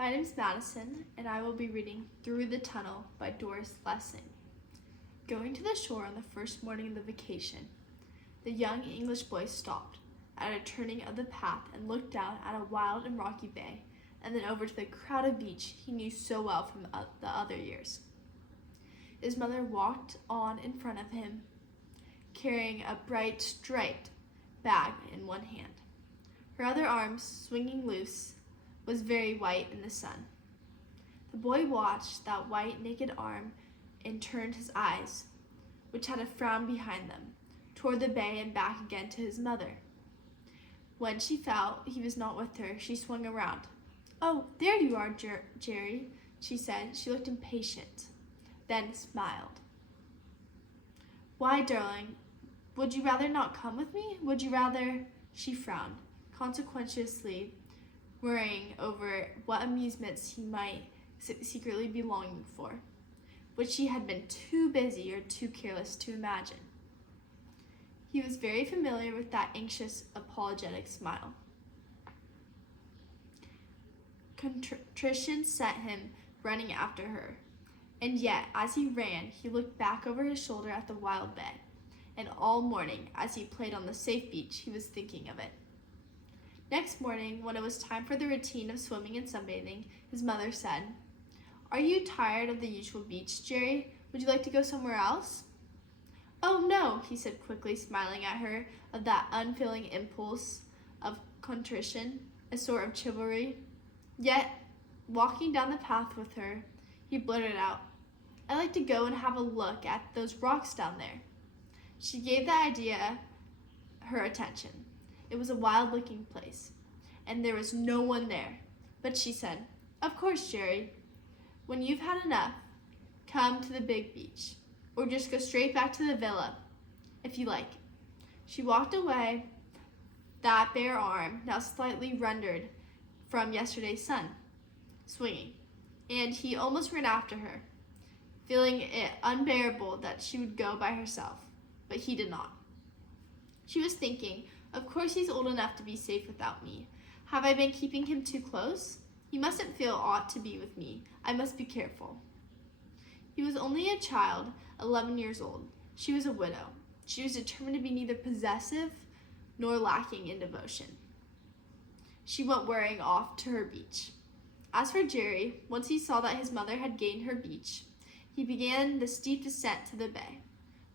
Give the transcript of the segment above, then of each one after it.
My name is Madison, and I will be reading Through the Tunnel by Doris Lessing. Going to the shore on the first morning of the vacation, the young English boy stopped at a turning of the path and looked down at a wild and rocky bay, and then over to the crowded beach he knew so well from the other years. His mother walked on in front of him, carrying a bright striped bag in one hand. Her other arm, swinging loose, was very white in the sun. The boy watched that white, naked arm and turned his eyes, which had a frown behind them, toward the bay and back again to his mother. When she felt he was not with her, she swung around. "Oh, there you are, Jerry," she said. She looked impatient, then smiled. "Why, darling, would you rather not come with me? Would you rather—" She frowned, consequentiously worrying over what amusements he might secretly be longing for, which she had been too busy or too careless to imagine. He was very familiar with that anxious, apologetic smile. Contrition set him running after her, and yet as he ran, he looked back over his shoulder at the wild bay, and all morning, as he played on the safe beach, he was thinking of it. Next morning, when it was time for the routine of swimming and sunbathing, his mother said, "Are you tired of the usual beach, Jerry? Would you like to go somewhere else?" "Oh, no," he said quickly, smiling at her of that unfailing impulse of contrition, a sort of chivalry. Yet, walking down the path with her, he blurted out, "I'd like to go and have a look at those rocks down there." She gave the idea her attention. It was a wild-looking place, and there was no one there. But she said, "Of course, Jerry. When you've had enough, come to the big beach, or just go straight back to the villa, if you like." She walked away, that bare arm, now slightly rendered from yesterday's sun, swinging, and he almost ran after her, feeling it unbearable that she would go by herself, but he did not. She was thinking, "Of course he's old enough to be safe without me. Have I been keeping him too close? He mustn't feel ought to be with me. I must be careful." He was only a child, 11 years old. She was a widow. She was determined to be neither possessive nor lacking in devotion. She went worrying off to her beach. As for Jerry, once he saw that his mother had gained her beach, he began the steep descent to the bay.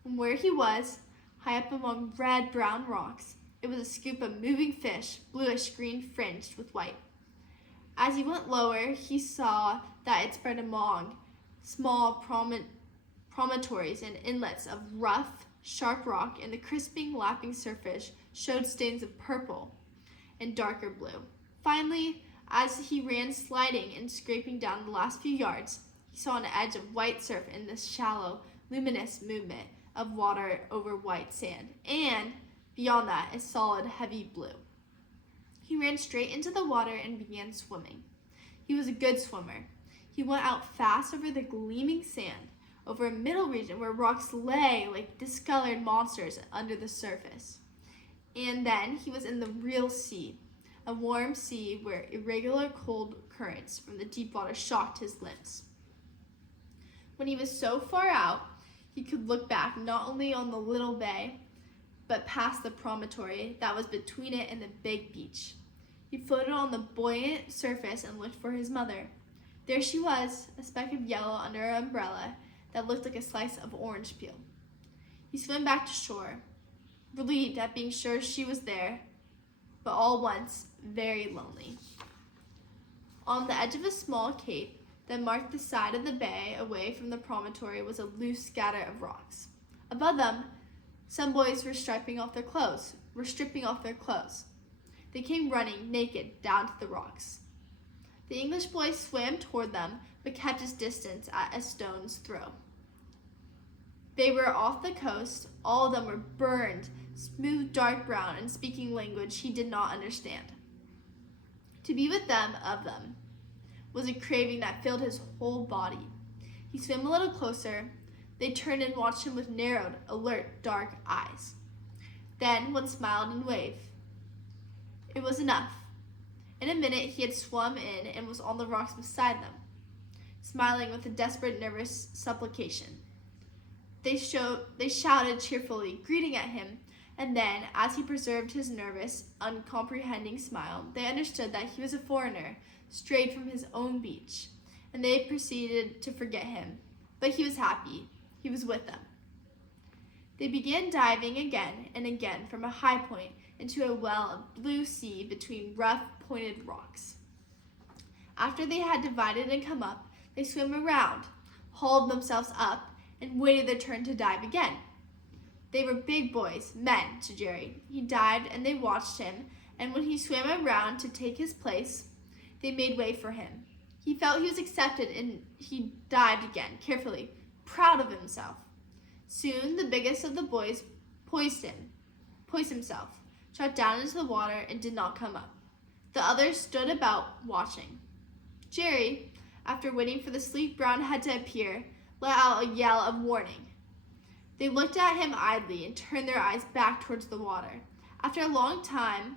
From where he was, high up among red-brown rocks, it was a scoop of moving fish, bluish green fringed with white. As he went lower, he saw that it spread among small promontories and inlets of rough, sharp rock, and the crisping, lapping surface showed stains of purple and darker blue. Finally, as he ran sliding and scraping down the last few yards, he saw an edge of white surf in this shallow, luminous movement of water over white sand, and beyond that, a solid, heavy blue. He ran straight into the water and began swimming. He was a good swimmer. He went out fast over the gleaming sand, over a middle region where rocks lay like discolored monsters under the surface. And then he was in the real sea, a warm sea where irregular cold currents from the deep water shocked his limbs. When he was so far out, he could look back not only on the little bay, but past the promontory that was between it and the big beach. He floated on the buoyant surface and looked for his mother. There she was, a speck of yellow under her umbrella that looked like a slice of orange peel. He swam back to shore, relieved at being sure she was there, but all once very lonely. On the edge of a small cape that marked the side of the bay away from the promontory was a loose scatter of rocks. Above them, some boys were stripping off their clothes. They came running, naked, down to the rocks. The English boy swam toward them, but kept his distance at a stone's throw. They were off the coast. All of them were burned, smooth dark brown, and speaking language he did not understand. To be with them, of them, was a craving that filled his whole body. He swam a little closer. They turned and watched him with narrowed, alert, dark eyes. Then one smiled and waved. It was enough. In a minute, he had swum in and was on the rocks beside them, smiling with a desperate, nervous supplication. They shouted cheerfully, greeting at him, and then, as he preserved his nervous, uncomprehending smile, they understood that he was a foreigner, strayed from his own beach, and they proceeded to forget him. But he was happy. He was with them. They began diving again and again from a high point into a well of blue sea between rough, pointed rocks. After they had divided and come up, they swam around, hauled themselves up, and waited their turn to dive again. They were big boys, men, to Jerry. He dived and they watched him, and when he swam around to take his place, they made way for him. He felt he was accepted and he dived again, carefully, proud of himself. Soon the biggest of the boys poised himself, shot down into the water, and did not come up. The others stood about watching. Jerry, after waiting for the sleek brown head to appear, let out a yell of warning. They looked at him idly and turned their eyes back towards the water. After a long time,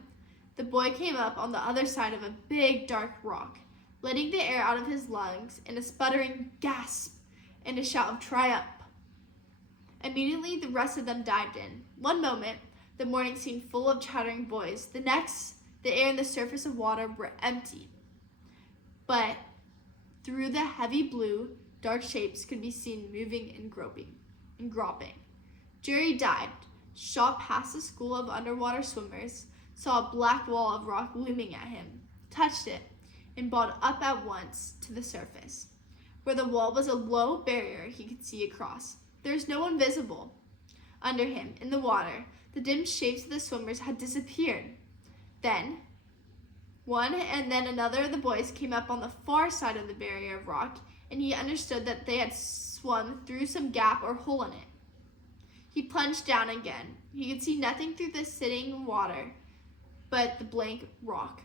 the boy came up on the other side of a big, dark rock, letting the air out of his lungs in a sputtering gasp and a shout of triumph. Immediately, the rest of them dived in. One moment, the morning seemed full of chattering boys. The next, the air and the surface of water were empty. But through the heavy blue, dark shapes could be seen moving and groping. Jerry dived, shot past the school of underwater swimmers, saw a black wall of rock looming at him, touched it, and bobbed up at once to the surface. Where the wall was a low barrier he could see across. There was no one visible. Under him, in the water, the dim shapes of the swimmers had disappeared. Then, one and then another of the boys came up on the far side of the barrier of rock, and he understood that they had swum through some gap or hole in it. He plunged down again. He could see nothing through the sitting water but the blank rock.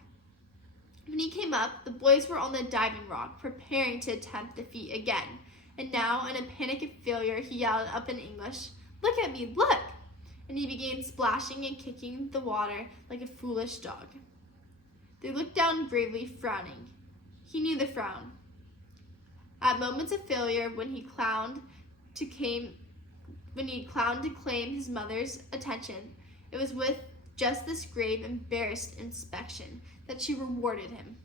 When he came up, the boys were on the diving rock, preparing to attempt the feat again. And now, in a panic of failure, he yelled up in English, "Look at me, look!" And he began splashing and kicking the water like a foolish dog. They looked down gravely, frowning. He knew the frown. At moments of failure, when he clowned to claim his mother's attention, it was with just this grave, embarrassed inspection that she rewarded him.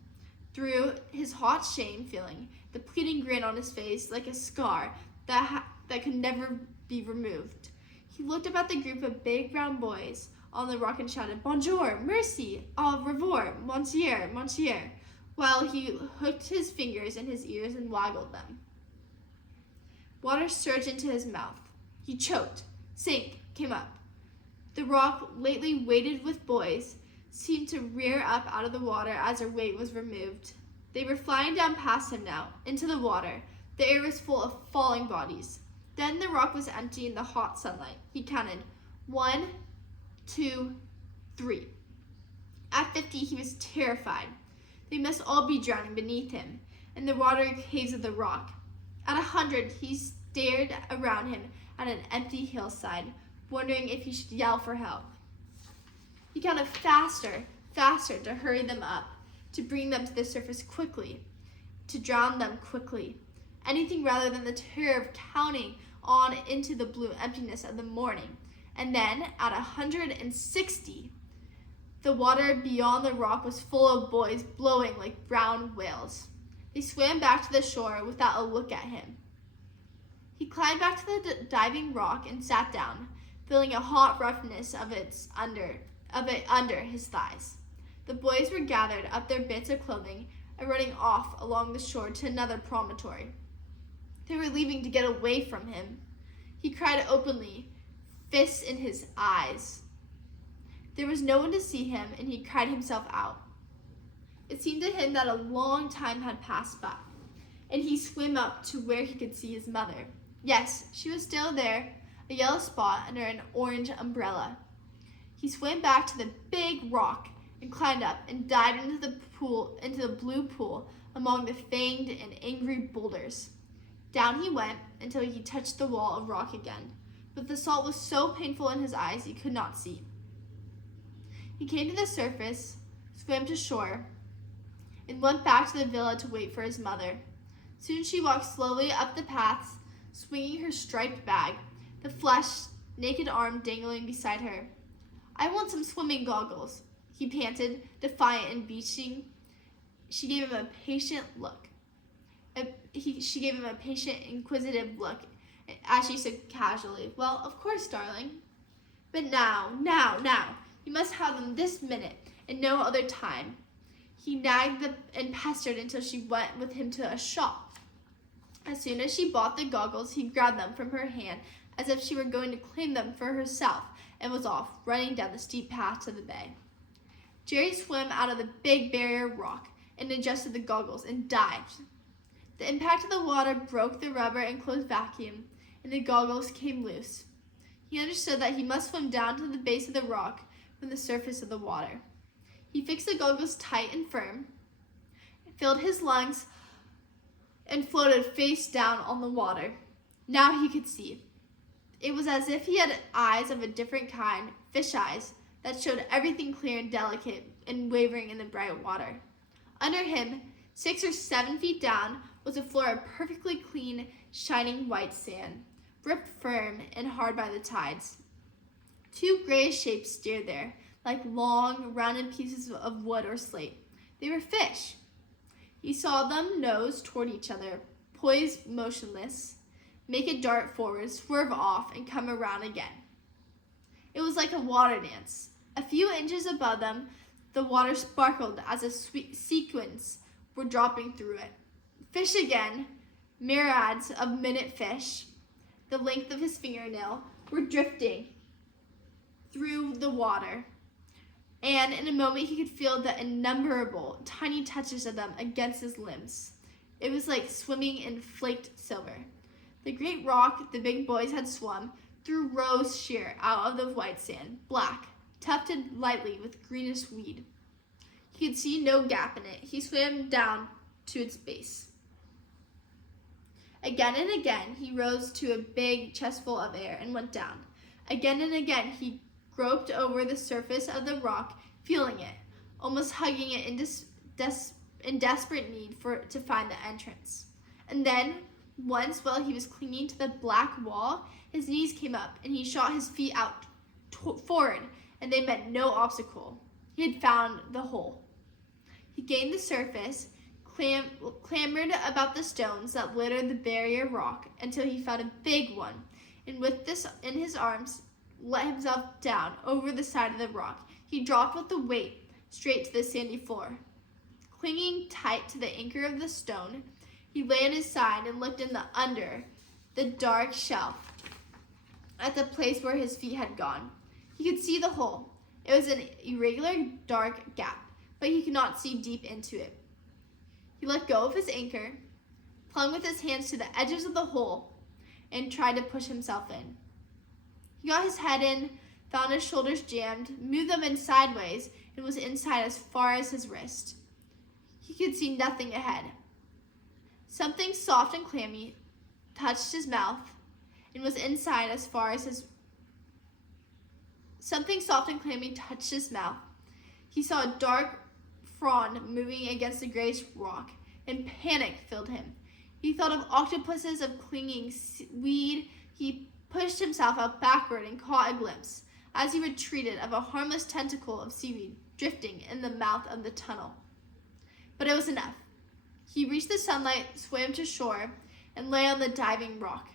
Through his hot shame feeling, the pleading grin on his face like a scar that could never be removed. He looked up at the group of big brown boys on the rock and shouted, "Bonjour, merci, au revoir, monsieur," while he hooked his fingers in his ears and waggled them. Water surged into his mouth. He choked. Sink came up. The rock, lately weighted with boys, seemed to rear up out of the water as her weight was removed. They were flying down past him now, into the water. The air was full of falling bodies. Then the rock was empty in the hot sunlight. He counted 1, 2, 3. At 50, he was terrified. They must all be drowning beneath him, in the watery caves of the rock. At 100, he stared around him at an empty hillside, wondering if he should yell for help. He counted faster to hurry them up, to bring them to the surface quickly, to drown them quickly. Anything rather than the terror of counting on into the blue emptiness of the morning. And then, at 160, the water beyond the rock was full of boys blowing like brown whales. They swam back to the shore without a look at him. He climbed back to the diving rock and sat down, feeling a hot roughness of it under his thighs. The boys were gathered up their bits of clothing and running off along the shore to another promontory. They were leaving to get away from him. He cried openly, fists in his eyes. There was no one to see him, and he cried himself out. It seemed to him that a long time had passed by, and he swam up to where he could see his mother. Yes, she was still there, a yellow spot under an orange umbrella. He swam back to the big rock and climbed up and dived into the blue pool among the fanged and angry boulders. Down he went until he touched the wall of rock again, but the salt was so painful in his eyes he could not see. He came to the surface, swam to shore, and went back to the villa to wait for his mother. Soon she walked slowly up the paths, swinging her striped bag, the flushed, naked arm dangling beside her. "I want some swimming goggles," he panted, defiant and beaching. She gave him a patient, inquisitive look as she said casually, "Well, of course, darling. But now, you must have them this minute and no other time." He nagged and pestered until she went with him to a shop. As soon as she bought the goggles, he grabbed them from her hand as if she were going to claim them for herself and was off, running down the steep path to the bay. Jerry swam out of the big barrier rock and adjusted the goggles and dived. The impact of the water broke the rubber enclosed vacuum, and the goggles came loose. He understood that he must swim down to the base of the rock from the surface of the water. He fixed the goggles tight and firm, filled his lungs, and floated face down on the water. Now he could see. It was as if he had eyes of a different kind, fish eyes, that showed everything clear and delicate and wavering in the bright water. Under him, 6 or 7 feet down, was a floor of perfectly clean, shining white sand, gripped firm and hard by the tides. 2 grayish shapes stared there, like long, rounded pieces of wood or slate. They were fish. He saw them nose toward each other, poised motionless, make a dart forward, swerve off, and come around again. It was like a water dance. A few inches above them, the water sparkled as if sequins were dropping through it. Fish again, myriads of minute fish, the length of his fingernail, were drifting through the water. And in a moment he could feel the innumerable tiny touches of them against his limbs. It was like swimming in flaked silver. The great rock the big boys had swum through rose sheer out of the white sand, black, tufted lightly with greenish weed. He could see no gap in it. He swam down to its base. Again and again he rose to a big chestful of air and went down. Again and again he groped over the surface of the rock, feeling it, almost hugging it in desperate need to find the entrance. And then, once while he was clinging to the black wall, his knees came up and he shot his feet out forward, and they met no obstacle. He had found the hole. He gained the surface, clambered about the stones that littered the barrier rock until he found a big one, and with this in his arms, let himself down over the side of the rock. He dropped with the weight straight to the sandy floor. Clinging tight to the anchor of the stone, he lay on his side and looked under the dark shelf at the place where his feet had gone. He could see the hole. It was an irregular dark gap, but he could not see deep into it. He let go of his anchor, clung with his hands to the edges of the hole, and tried to push himself in. He got his head in, found his shoulders jammed, moved them in sideways, and was inside as far as his wrist. He could see nothing ahead. Something soft and clammy touched his mouth and was inside as far as his... Something soft and clammy touched his mouth. He saw a dark frond moving against the grayish rock, and panic filled him. He thought of octopuses, of clinging weed. He pushed himself out backward and caught a glimpse, as he retreated, of a harmless tentacle of seaweed drifting in the mouth of the tunnel. But it was enough. He reached the sunlight, swam to shore, and lay on the diving rock.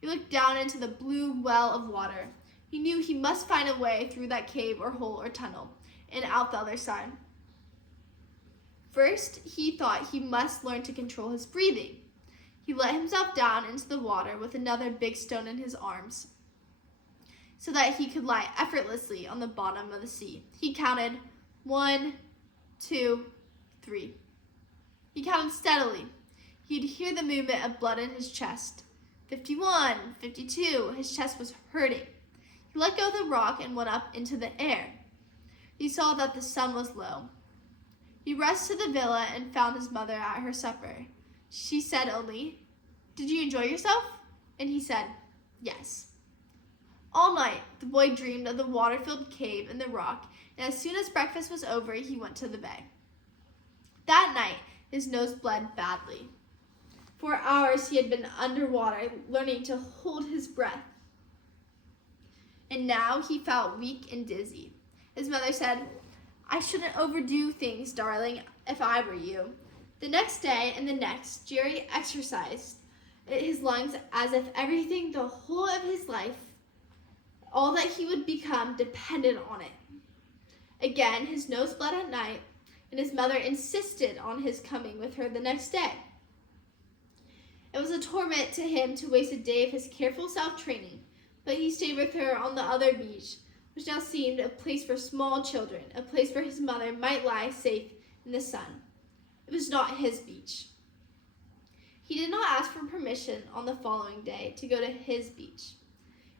He looked down into the blue well of water. He knew he must find a way through that cave or hole or tunnel, and out the other side. First, he thought he must learn to control his breathing. He let himself down into the water with another big stone in his arms, so that he could lie effortlessly on the bottom of the sea. He counted 1, 2, 3. He counted steadily. He'd hear the movement of blood in his chest. 51, 52, his chest was hurting. He let go of the rock and went up into the air. He saw that the sun was low. He rushed to the villa and found his mother at her supper. She said only, "Did you enjoy yourself?" And he said, "Yes." All night, the boy dreamed of the water-filled cave in the rock, and as soon as breakfast was over, he went to the bay. That night, his nose bled badly. For hours, he had been underwater, learning to hold his breath. And now he felt weak and dizzy. His mother said, "I shouldn't overdo things, darling, if I were you." The next day and the next, Jerry exercised his lungs as if everything, the whole of his life, all that he would become, depended on it. Again, his nose bled at night, and his mother insisted on his coming with her the next day. It was a torment to him to waste a day of his careful self-training, but he stayed with her on the other beach, which now seemed a place for small children, a place where his mother might lie safe in the sun. It was not his beach. He did not ask for permission on the following day to go to his beach.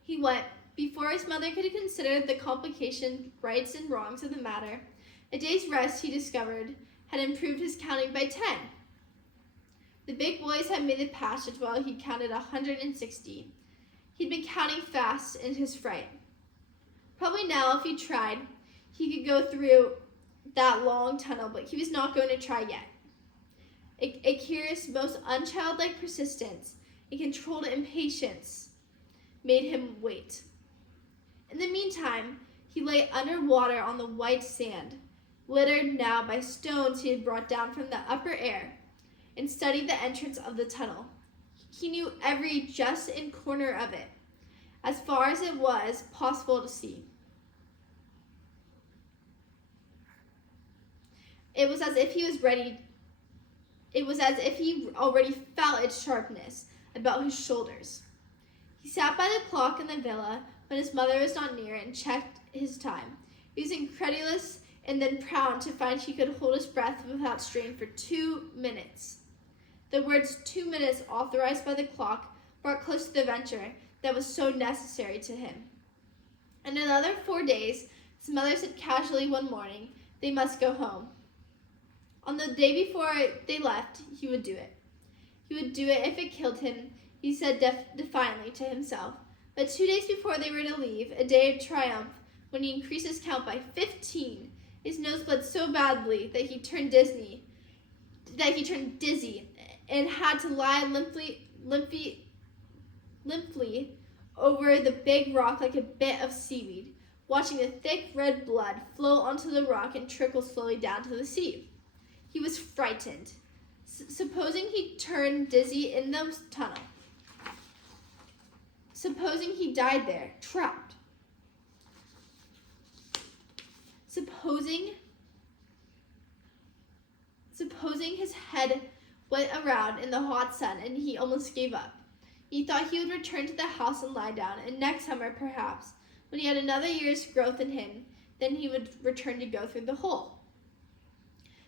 He went before his mother could consider the complicated rights and wrongs of the matter. A day's rest, he discovered, had improved his counting by 10. The big boys had made the passage while he counted 160. He'd been counting fast in his fright. Probably now, if he tried, he could go through that long tunnel, but he was not going to try yet. A curious, most unchildlike persistence and controlled impatience made him wait. In the meantime, he lay underwater on the white sand, littered now by stones he had brought down from the upper air, and studied the entrance of the tunnel. He knew every just-in corner of it, as far as it was possible to see. It was as if he already felt its sharpness about his shoulders. He sat by the clock in the villa when his mother was not near and checked his time. He was incredulous and then proud to find he could hold his breath without strain for 2 minutes. The words 2 minutes authorized by the clock brought close to the venture that was so necessary to him. In another 4 days, his mother said casually one morning, they must go home. On the day before they left, he would do it. He would do it if it killed him, he said defiantly to himself. But 2 days before they were to leave, a day of triumph, when he increased his count by 15, his nose bled so badly that he turned dizzy and had to lie limply over the big rock like a bit of seaweed, watching the thick red blood flow onto the rock and trickle slowly down to the sea. He was frightened. Supposing he turned dizzy in the tunnel. Supposing he died there, trapped. Supposing his head went around in the hot sun and he almost gave up. He thought he would return to the house and lie down, and next summer, perhaps, when he had another year's growth in him, then he would return to go through the hole.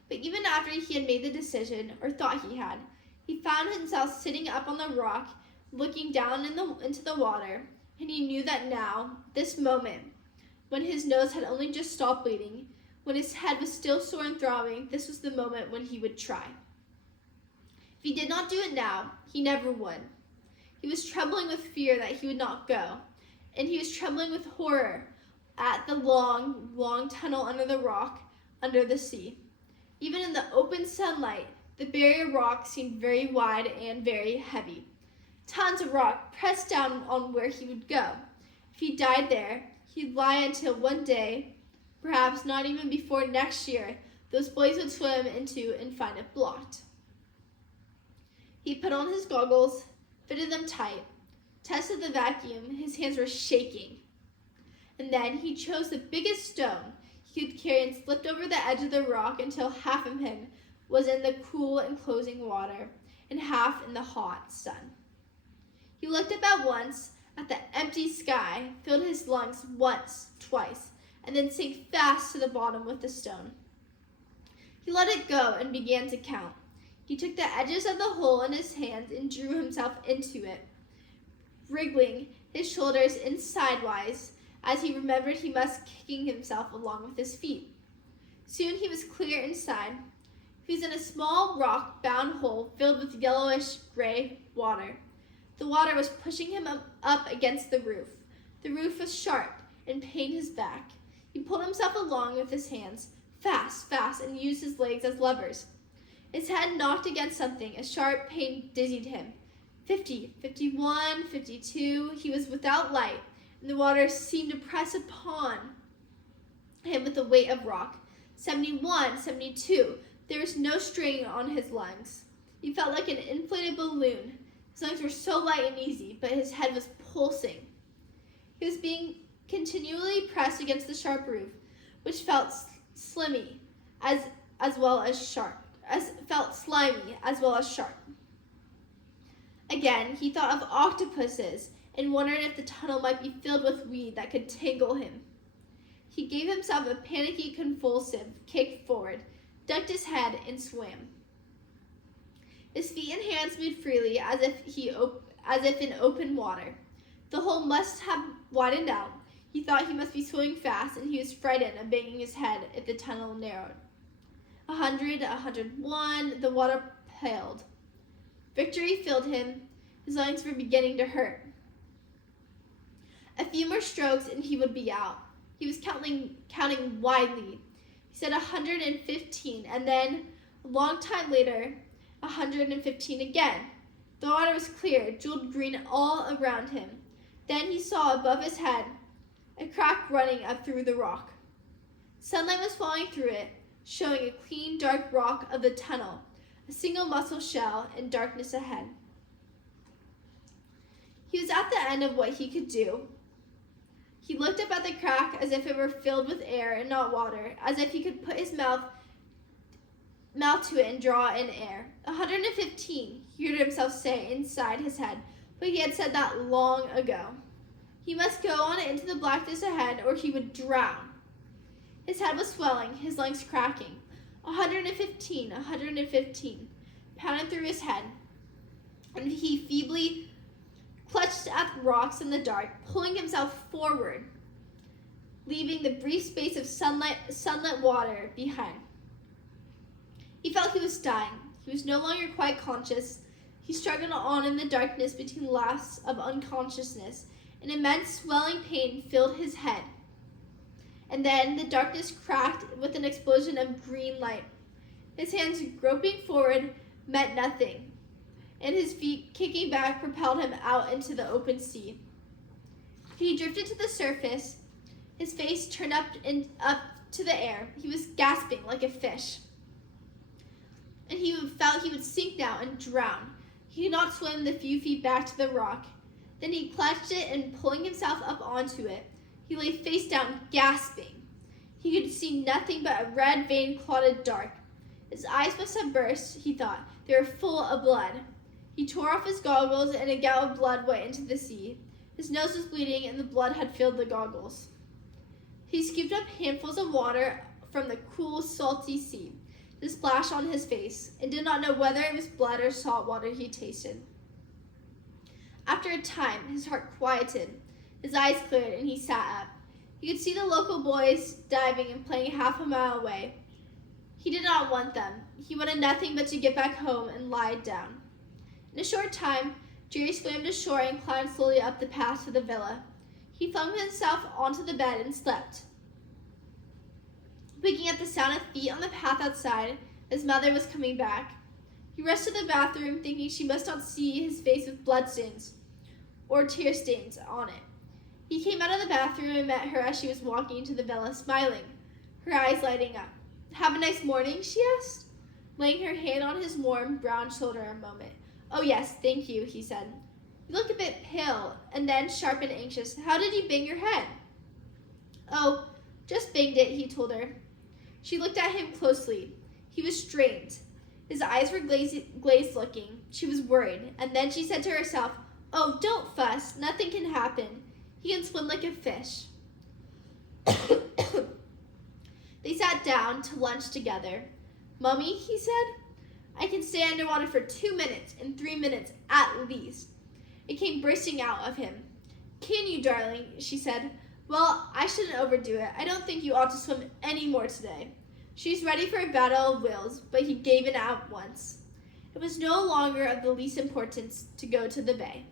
But even after he had made the decision, or thought he had, he found himself sitting up on the rock, looking down into the water, and he knew that now, this moment, when his nose had only just stopped bleeding, when his head was still sore and throbbing, this was the moment when he would try. If he did not do it now, he never would. He was trembling with fear that he would not go, and he was trembling with horror at the long, long tunnel under the rock, under the sea. Even in the open sunlight, the barrier rock seemed very wide and very heavy. Tons of rock pressed down on where he would go. If he died there, he'd lie until one day, perhaps not even before next year, those boys would swim into and find it blocked. He put on his goggles, fitted them tight, tested the vacuum. His hands were shaking. And then he chose the biggest stone he could carry and slipped over the edge of the rock until half of him was in the cool enclosing water and half in the hot sun. He looked up at once at the empty sky, filled his lungs once, twice, and then sank fast to the bottom with the stone. He let it go and began to count. He took the edges of the hole in his hands and drew himself into it, wriggling his shoulders in sidewise as he remembered he must kicking himself along with his feet. Soon he was clear inside. He was in a small rock-bound hole filled with yellowish-gray water. The water was pushing him up against the roof. The roof was sharp and pained his back. He pulled himself along with his hands, fast, and used his legs as levers. His head knocked against something. A sharp pain dizzied him. 50, 51, 52. He was without light, and the water seemed to press upon him with the weight of rock. 71, 72. There was no strain on his lungs. He felt like an inflated balloon. His lungs were so light and easy, but his head was pulsing. He was being continually pressed against the sharp roof, which felt slimy as well as sharp. Again, he thought of octopuses and wondered if the tunnel might be filled with weed that could tangle him. He gave himself a panicky, convulsive kick forward, ducked his head, and swam. His feet and hands moved freely as if in open water. The hole must have widened out. He thought he must be swimming fast, and he was frightened of banging his head if the tunnel narrowed. 100, 101, the water paled. Victory filled him. His lungs were beginning to hurt. A few more strokes and he would be out. He was counting widely. He said 115, and then, a long time later, 115 again. The water was clear, jeweled green all around him. Then he saw above his head a crack running up through the rock. Sunlight was falling through it, showing a clean, dark rock of the tunnel, a single mussel shell, and darkness ahead. He was at the end of what he could do. He looked up at the crack as if it were filled with air and not water, as if he could put his mouth to it and draw in air. 115, he heard himself say inside his head, but he had said that long ago. He must go on into the blackness ahead or he would drown. His head was swelling, his lungs cracking. 115, 115, pounded through his head, and he feebly clutched at the rocks in the dark, pulling himself forward, leaving the brief space of sunlit water behind. He felt he was dying. He was no longer quite conscious. He struggled on in the darkness between laughs of unconsciousness. An immense swelling pain filled his head. And then the darkness cracked with an explosion of green light. His hands groping forward meant nothing, and his feet kicking back propelled him out into the open sea. He drifted to the surface, his face turned up to the air. He was gasping like a fish, and he felt he would sink now and drown. He could not swim the few feet back to the rock. Then he clutched it, and pulling himself up onto it, he lay face down, gasping. He could see nothing but a red vein clotted dark. His eyes must have burst, he thought. They were full of blood. He tore off his goggles, and a gout of blood went into the sea. His nose was bleeding, and the blood had filled the goggles. He scooped up handfuls of water from the cool, salty sea to splash on his face, and did not know whether it was blood or salt water he tasted. After a time, his heart quieted. His eyes cleared, and he sat up. He could see the local boys diving and playing half a mile away. He did not want them. He wanted nothing but to get back home and lie down. In a short time, Jerry swam to shore and climbed slowly up the path to the villa. He flung himself onto the bed and slept. Waking at the sound of feet on the path outside, his mother was coming back. He rushed to the bathroom, thinking she must not see his face with bloodstains or tear stains on it. He came out of the bathroom and met her as she was walking into the villa, smiling, her eyes lighting up. "Have a nice morning?" she asked, laying her hand on his warm, brown shoulder a moment. "Oh yes, thank you," he said. "You look a bit pale," and then sharp and anxious. "How did you bang your head?" "Oh, just banged it," he told her. She looked at him closely. He was strained. His eyes were glazed looking. She was worried, and then she said to herself, "Oh, don't fuss. Nothing can happen. He can swim like a fish." They sat down to lunch together. "Mummy," he said, "I can stay underwater for 2 minutes and 3 minutes at least." It came bursting out of him. "Can you, darling?" she said. "Well, I shouldn't overdo it. I don't think you ought to swim any more today." She was ready for a battle of wills, but he gave in at once. It was no longer of the least importance to go to the bay.